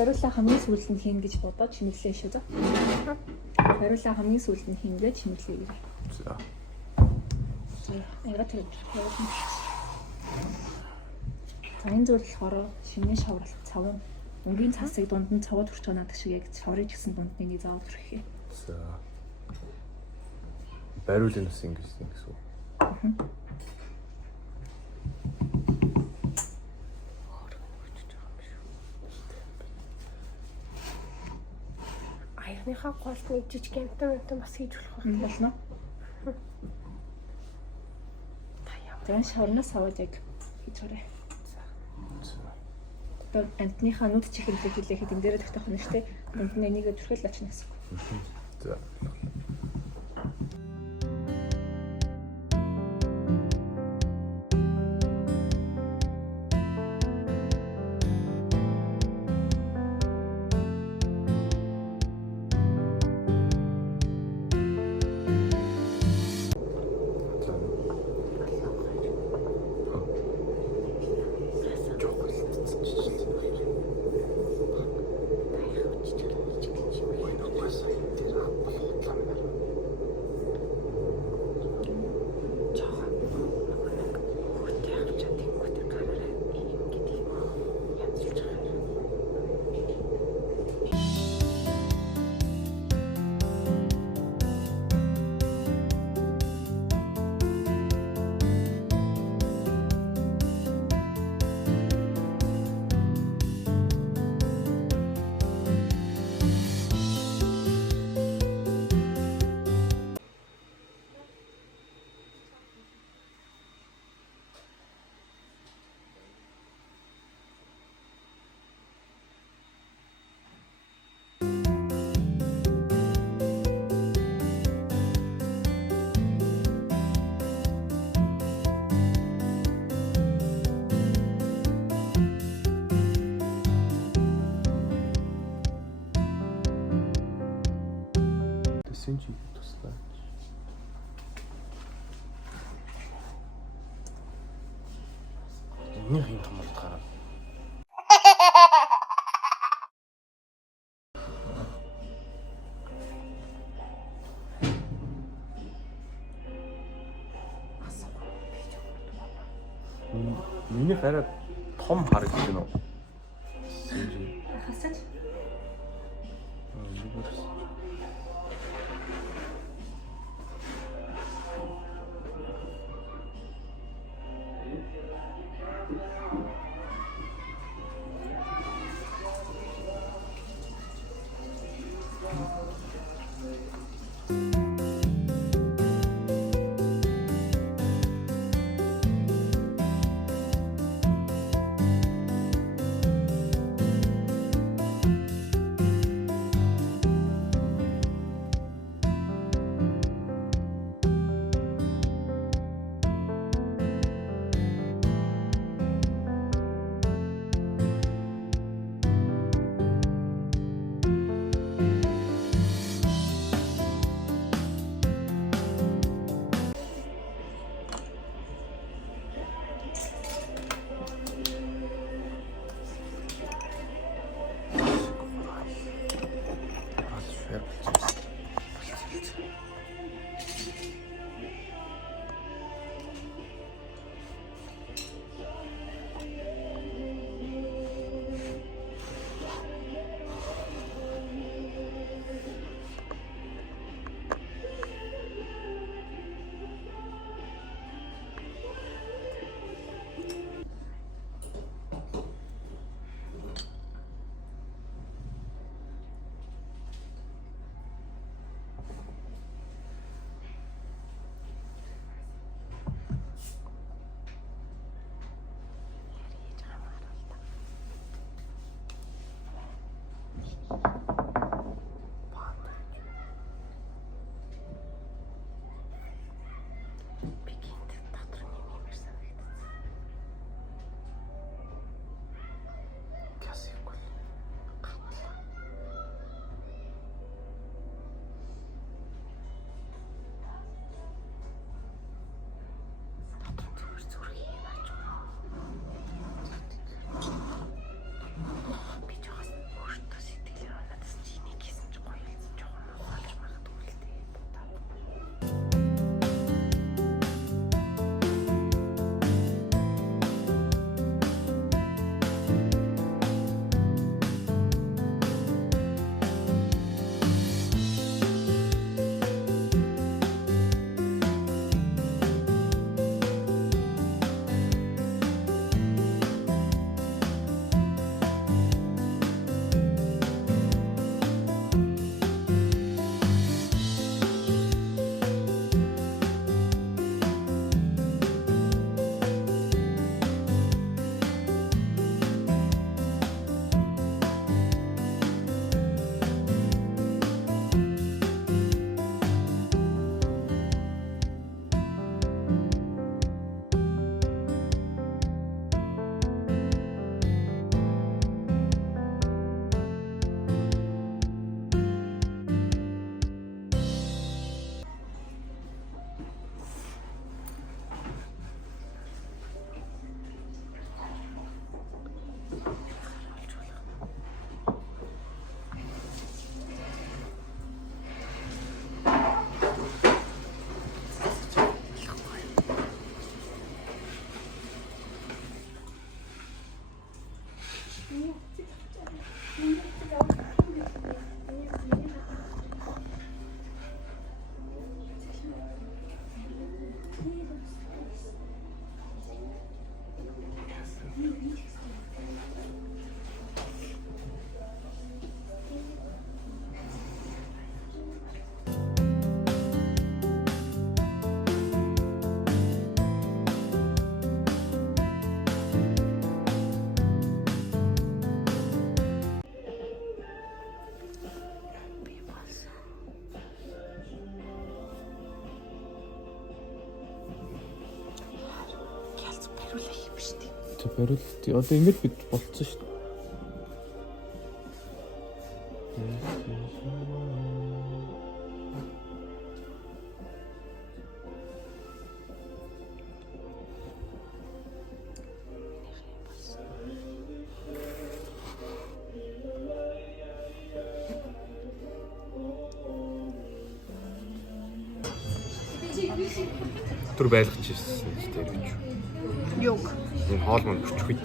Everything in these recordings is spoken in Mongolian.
Бариулаа хамгийн сүүлд нь хийн гэж бодоод чимэглээ шүү дээ. Бариулаа хамгийн сүүлд нь хийн гэж чимэглээ. За. Ягаад тэр энэ зүйл болохоор шинэ шаврал цаван өнгийн цасыг дунд нь цаваад хүрч байгаа надад шиг яг шаврыг гэсэн дунд нэг заавал хүрхээ. За. Бариулын бас ингэж гэсэн. Аяныхаа голд нэг жижиг амтан бас хийж болох болно. Тэгэн шавнаас аваад яг хийж гараа. За. Амтныхаа нүд чихэнтэй хэлээхэд энэ дээр тавьчих нь шүү дээ. Дунд нь энийг зүрхэл очно гэсэн. За. Синчи туслаач. Нэг юм хамт гараа. Миний хараа том харагдаж байна уу? Синчи. Хасаж. За барил одоо ингэж бид болцсон шүү дээ. Түр байлгаж ирсэн дээр гэж. Юг. Энэ хоол манд өчөх үед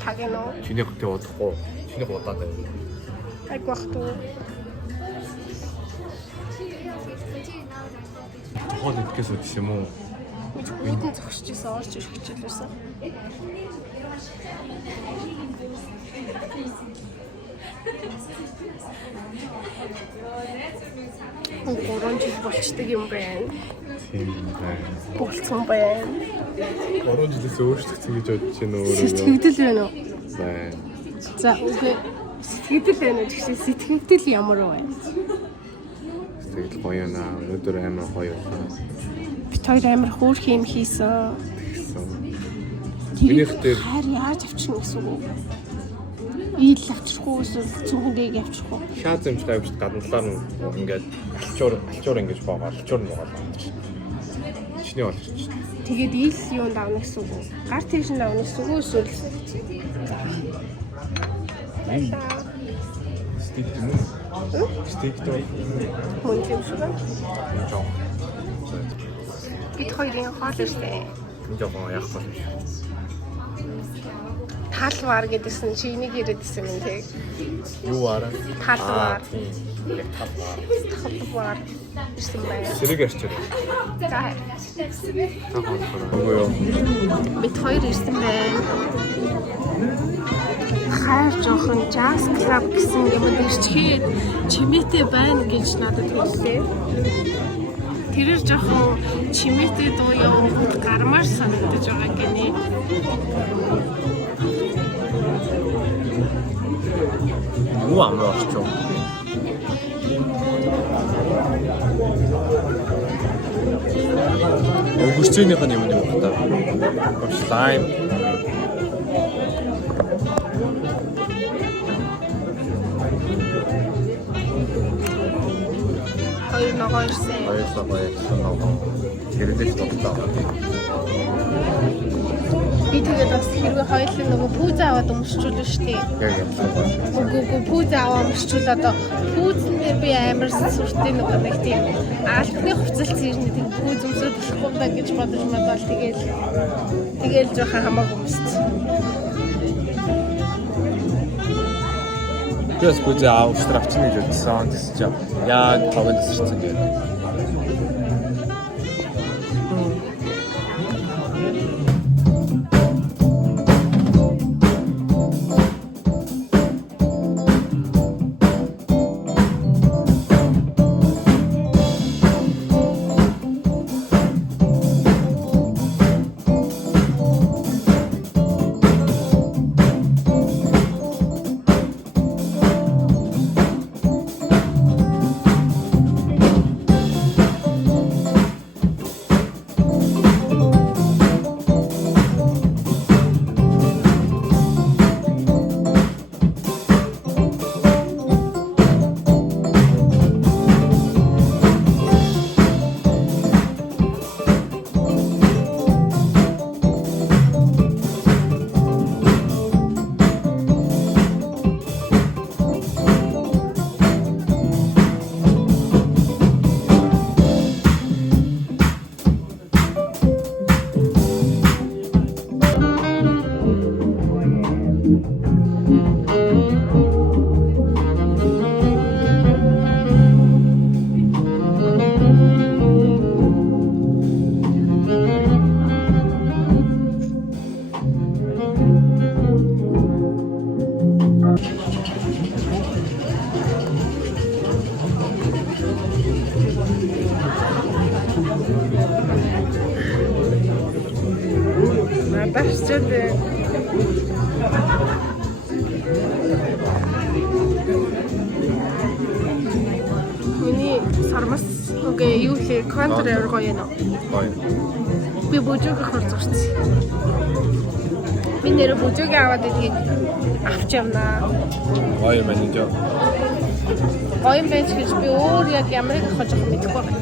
Тагнаа. чиний хөтөө удахгүй. Чиний удаад байна. Агвахтуу. Хоол идэхээс үдс юм уу? Үүдэн зогсож исэн орж ирэх хичээлээсэн. Гурван жил болчдөг юм байна. Тийм байна. Болцсон байна. 3 жилээс өөрчлөгдсөн гэж бодож байна өөрөө. Сэтгэгдэл байна уу? Байна. За үгүй сэтгэгдэл байна уу гэсэн сэтгэгдэл ямар байна? Тэгэл гоё наа. Өнөөдөр амар гоё байна. Бид хоёр амар хөөрх юм хийсэн. Минийх дээр хайр яаж авчихна гэсэн үг. Ийл авчихгүй эсвэл цүнхнийг авчихгүй. шаа зэмжтэй авчид гадналаар нь ингээд алчуур ингэж баагаар алчуур нь байгаа. Чиний болчих. Тэгээд ийл юунд авна гэсэн үг. Гар тэгш нь авна гэсэн үг эсвэл Стик юм уу? Стик той. мөн юм шиг байна. Жоо. Бид хоёрын хоол өстэй. Жоо яах вэ? Талвар гэдгсэн чи энийг яриадсэн юм тэг. Юу араа? Талвар. Яг талвар. Талвар. Ирсэн байна. Сэрэг ярьчих. За Үгүй юу. бид хоёр ирсэн байна. Хайр жоохон jazz club гэсэн юмд ирчгээд чимээтэй байна гэж надад хэллээ. Тэрээр жоохон чимээтэй дуу явуулахад гармаар санагдаж байгаа гинэ. Юу амраа очив. Өгөрчөөнийх нь юм байна. Слайм. Хоёр ногоо ирсэн. Баярлалаа. Хэрэглэж боллоо. Би тэгээд бас хэрвээ хоёулаа нөгөө пүүз аваад өмсчүүлнэ шүү дээ. Яг. Үгүй пүүз аваад өмсчүүл одоо пүүзэн дээр би амар сүртэй нөгөө нэг тийм албаны хувцалц ирнэ тийм пүүз өмсөд болохгүй даа гэж бодож мадвал тэгээл жоохон хамаагүй өмссөн. Тэс бүзээ австралч гэж үзсэн. Тэс чи яг таван дэсчихсэн гэдэг. Барьчаад миний сармас үгүй юу лээ контр гоё юм уу? Гоё. Би божиг хурцсан. Би нэр бүжиг аваад идгийг авч явнаа. Гоё юм байна. Гоё юм байж гэж би өөр яг ямарыг авах гэж мэдэхгүй байна.